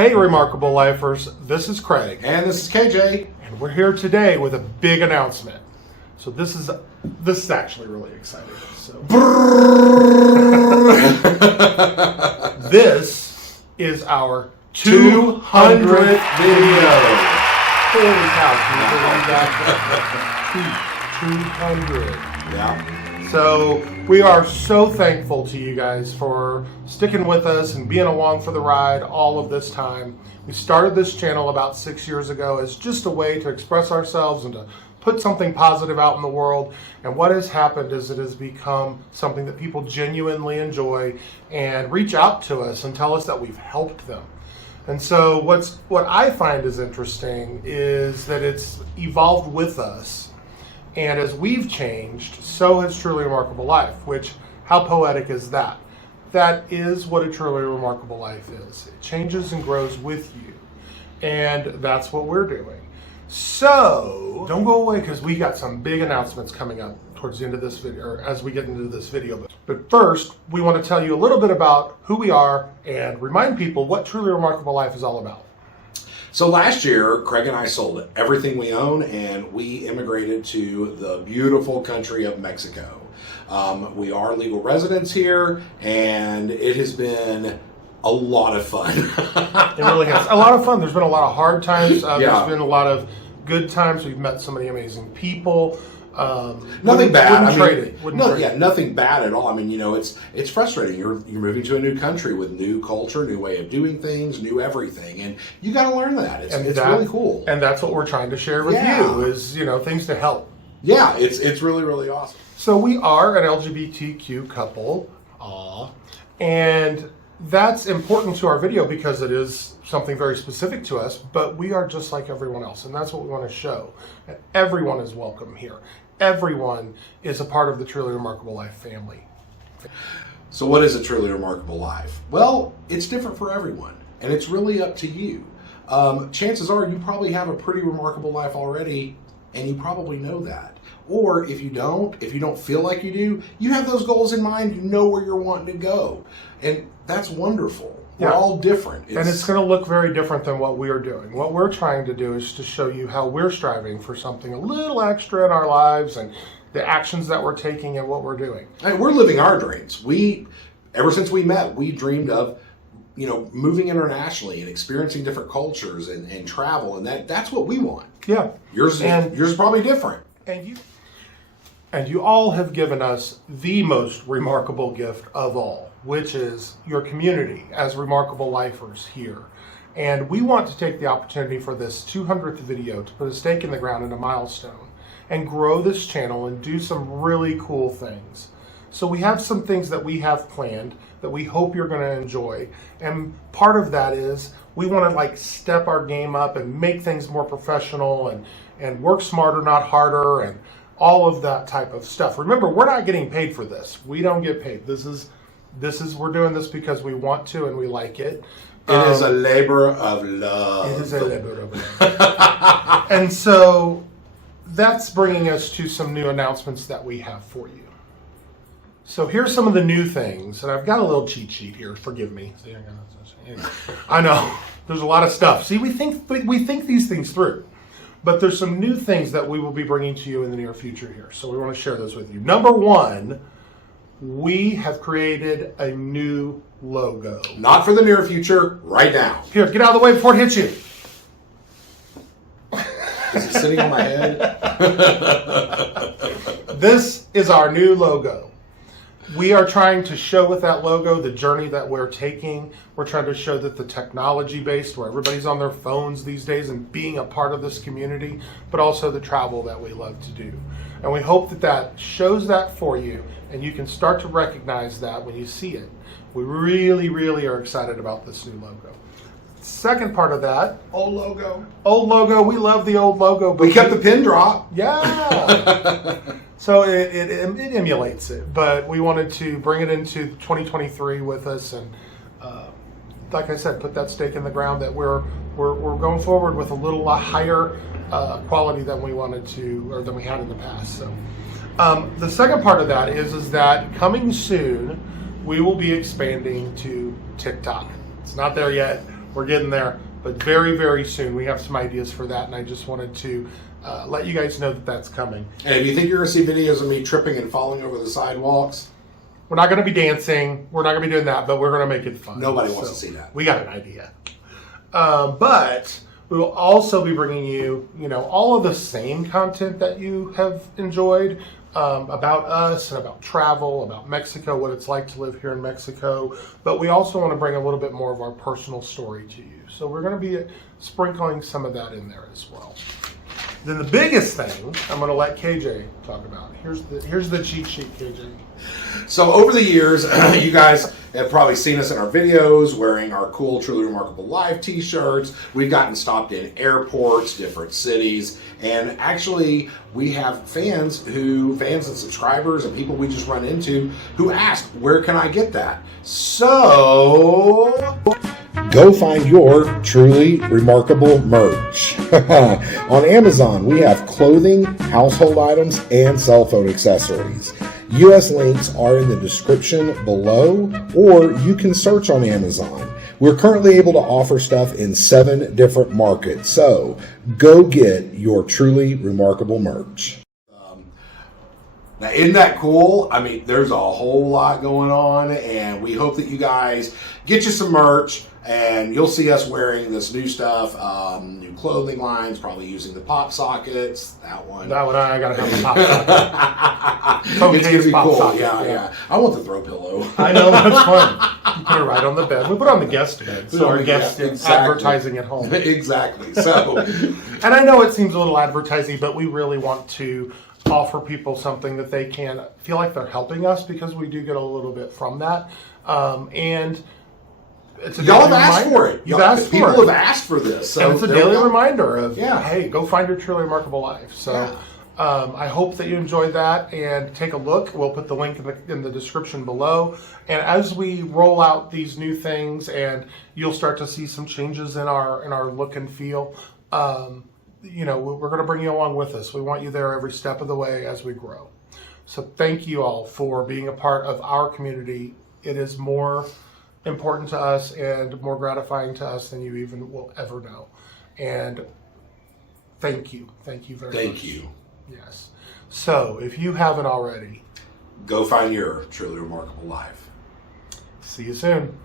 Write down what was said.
Hey, Remarkable Lifers, this is Craig. And this is KJ. And we're here today with a big announcement. So this is actually really exciting. So this is our 200th video. Holy cow, can you believe that? 200. Yeah. So we are so thankful to you guys for sticking with us and being along for the ride all of this time. We started this channel about 6 years ago as just a way to express ourselves and to put something positive out in the world. And what has happened is it has become something that people genuinely enjoy and reach out to us and tell us that we've helped them. And so what I find is interesting is that it's evolved with us. And as we've changed, so has Truly Remarkable Life, which, how poetic is that? That is what a truly remarkable life is. It changes and grows with you. And that's what we're doing. So, don't go away because we got some big announcements coming up towards the end of this video, or as we get into this video. But first, we want to tell you a little bit about who we are and remind people what Truly Remarkable Life is all about. So last year, Craig and I sold everything we own and we immigrated to the beautiful country of Mexico. We are legal residents here and it has been a lot of fun. It really has. A lot of fun. There's been a lot of hard times. Yeah. There's been a lot of good times. We've met so many amazing people. Nothing bad. Nothing bad at all. I mean, you know, it's frustrating. You're moving to a new country with new culture, new way of doing things, new everything, and you got to learn that. It's really cool. And that's what we're trying to share with you is, you know, things to help. Yeah, it's really, really awesome. So we are an LGBTQ couple, and that's important to our video because it is something very specific to us, but we are just like everyone else, and that's what we want to show. And everyone is welcome here. Everyone is a part of the Truly Remarkable Life family. So what is a truly remarkable life? Well, it's different for everyone, and it's really up to you. Chances are you probably have a pretty remarkable life already, and you probably know that. Or if you don't feel like you do, you have those goals in mind, you know where you're wanting to go. And that's wonderful. We're all different. And it's going to look very different than what we are doing. What we're trying to do is to show you how we're striving for something a little extra in our lives and the actions that we're taking and what we're doing. And we're living our dreams. Ever since we met, we dreamed of, you know, moving internationally and experiencing different cultures and travel, and that's what we want. Yeah. Yours is probably different. And you all have given us the most remarkable gift of all, which is your community as remarkable lifers here. And we want to take the opportunity for this 200th video to put a stake in the ground and a milestone and grow this channel and do some really cool things. So we have some things that we have planned that we hope you're going to enjoy. And part of that is we want to like step our game up and make things more professional and work smarter, not harder, and all of that type of stuff. Remember, we're not getting paid for this. We don't get paid. We're doing this because we want to and we like it. It is a labor of love. It is a labor of love. And so that's bringing us to some new announcements that we have for you. So here's some of the new things, and I've got a little cheat sheet here. Forgive me. I know there's a lot of stuff. See, we think these things through. But there's some new things that we will be bringing to you in the near future here. So we want to share those with you. Number one, we have created a new logo. Not for the near future, right now. Here, get out of the way before it hits you. Is it sitting on my head? This is our new logo. We are trying to show with that logo the journey that we're taking. We're trying to show that the technology based, where everybody's on their phones these days and being a part of this community, but also the travel that we love to do. And we hope that shows that for you and you can start to recognize that when you see it. We really, really are excited about this new logo. Second part of that, Old logo. We love the old logo. But we kept the pin drop. Yeah. So it emulates it, but we wanted to bring it into 2023 with us, and like I said, put that stake in the ground that we're going forward with a little higher quality than we wanted to, or than we had in the past. So the second part of that is that coming soon, we will be expanding to TikTok. It's not there yet. We're getting there, but very, very soon we have some ideas for that, and I just wanted to let you guys know that that's coming. And if you think you're going to see videos of me tripping and falling over the sidewalks, we're not going to be dancing. We're not going to be doing that, but we're going to make it fun. Nobody wants to see that. We got an idea. But we will also be bringing you, all of the same content that you have enjoyed about us and about travel, about Mexico, what it's like to live here in Mexico. But we also want to bring a little bit more of our personal story to you. So we're going to be sprinkling some of that in there as well. Then the biggest thing I'm going to let KJ talk about. Here's the cheat sheet, KJ. So over the years, you guys have probably seen us in our videos wearing our cool Truly Remarkable Life t-shirts. We've gotten stopped in airports, different cities, and actually we have fans and subscribers and people we just run into who ask, where can I get that? So go find your Truly Remarkable merch. On Amazon, we have clothing, household items, and cell phone accessories. US links are in the description below, or you can search on Amazon. We're currently able to offer stuff in 7 different markets, so go get your Truly Remarkable merch. Now, isn't that cool? I mean, there's a whole lot going on, and we hope that you guys get you some merch, and you'll see us wearing this new stuff, new clothing lines, probably using the pop sockets. That one I gotta have a pop socket. It's gonna be cool. Socket, yeah. I want the throw pillow. I know, that's fun. You put it right on the bed. We put it on the guest bed, so our guests advertising at home. Exactly. So, and I know it seems a little advertising, but we really want to offer people something that they can feel like they're helping us, because we do get a little bit from that. And it's a y'all have asked for it. You've asked for it. People have asked for this. So and it's a daily reminder of, hey, go find your Truly Remarkable Life. So I hope that you enjoyed that, and take a look. We'll put the link in the description below. And as we roll out these new things, and you'll start to see some changes in our look and feel, we're going to bring you along with us. We want you there every step of the way as we grow. So thank you all for being a part of our community. It is more important to us and more gratifying to us than you even will ever know. And thank you. Thank you very much. Thank you. Yes. So if you haven't already, go find your Truly Remarkable Life. See you soon.